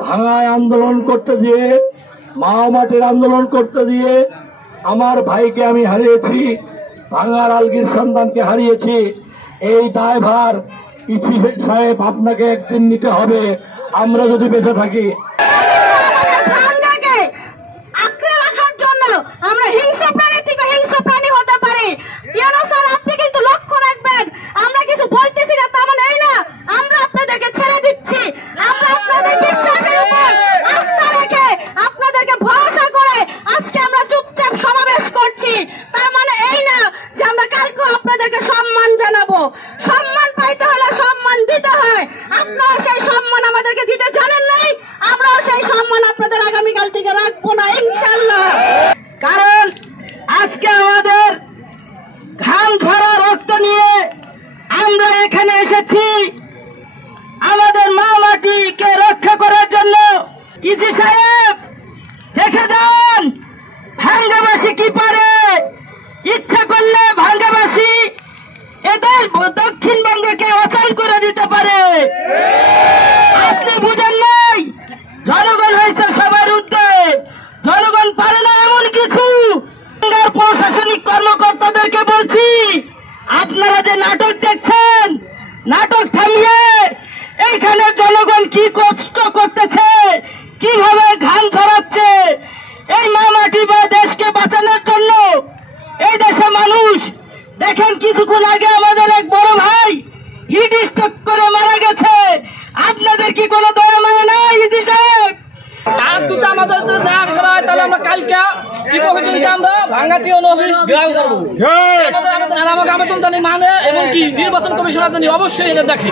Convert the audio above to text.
ভাঙায় আন্দোলন করতে দিয়ে, মাওমাটির আন্দোলন করতে দিয়ে আমার ভাইকে আমি হারিয়েছি, ভাঙার আলগির সন্তানকে হারিয়েছি। এই দায়ভার ইসি সাহেব আপনাকে একদিন নিতে হবে, আমরা যদি বেঁচে থাকি। আমরা হিংস্র প্রাণী থেকে হিংস্র প্রাণী হতে পারি। আপনি কিন্তু লক্ষ্য রাখবেন, আমরা কিছু বলতেছি না তা মানে এই না, আমরা আপনাদেরকে ছেড়ে দিচ্ছি। আমরা আপনাদের বিশ্বাসের উপর আস্থা রেখে আপনাদেরকে ভরসা করে আজকে আমরা চুপচাপ সমাবেশ করছি। তার মানে এই না যে আমরা কালকে আপনাদেরকে সম্মান জানাবো। সম্মান পাইতে হলে সম্মান দিতে হয়। আপনারা সেই সম্মান আমাদেরকে দিতে জানেন নাই, আমরাও সেই সম্মান আপনাদের আগামীকাল থেকে রাখবো না ইনশাল্লাহ। কারণ আজকে আমাদের ঘাম ঝরা রক্ত নিয়ে আমরা এখানে এসেছি আমাদের মা মাটিকে রক্ষা করার জন্য। ইসি সাহেব দেখে যান ভাঙ্গাবাসী কি পারে, ইচ্ছা করলে ভাঙ্গাবাসী এদের দক্ষিণবঙ্গকে অচল করে দিতে পারে। আপনি বুঝেন নাই, জনগণ হয়েছে সবার ঊর্ধ্বে, জনগণ পারে না এমন কিছু। প্রশাসনিক কর্মকর্তাদেরকে বলছি, আপনারা যে নাটক দেখছেন, নাটক থামিয়ে এইখানে জনগণ কি কষ্ট করতেছে, কিভাবে ঘাম ঝরাচ্ছে এই মা মাটি বা দেশকে বাঁচানোর জন্য। এই দেশে মানুষ দেখেন, কিছুক্ষণ আগে আমাদের এক বড় ভাই হিট স্ট্রোক করে মারা গেছে। আপনাদের কি কোনো দয়া মায়া নাই ইসি সাহেব? আর দুটো আমাদের দাঁড় করা হয়, তাহলে আমরা কালকে আমরা ভাঙ্গাটি অফিস ঘেরাও করবো। আমাদের আমাকে আবেদন জানি মানে এবং কি নির্বাচন কমিশনার জানি অবশ্যই এটা দেখে।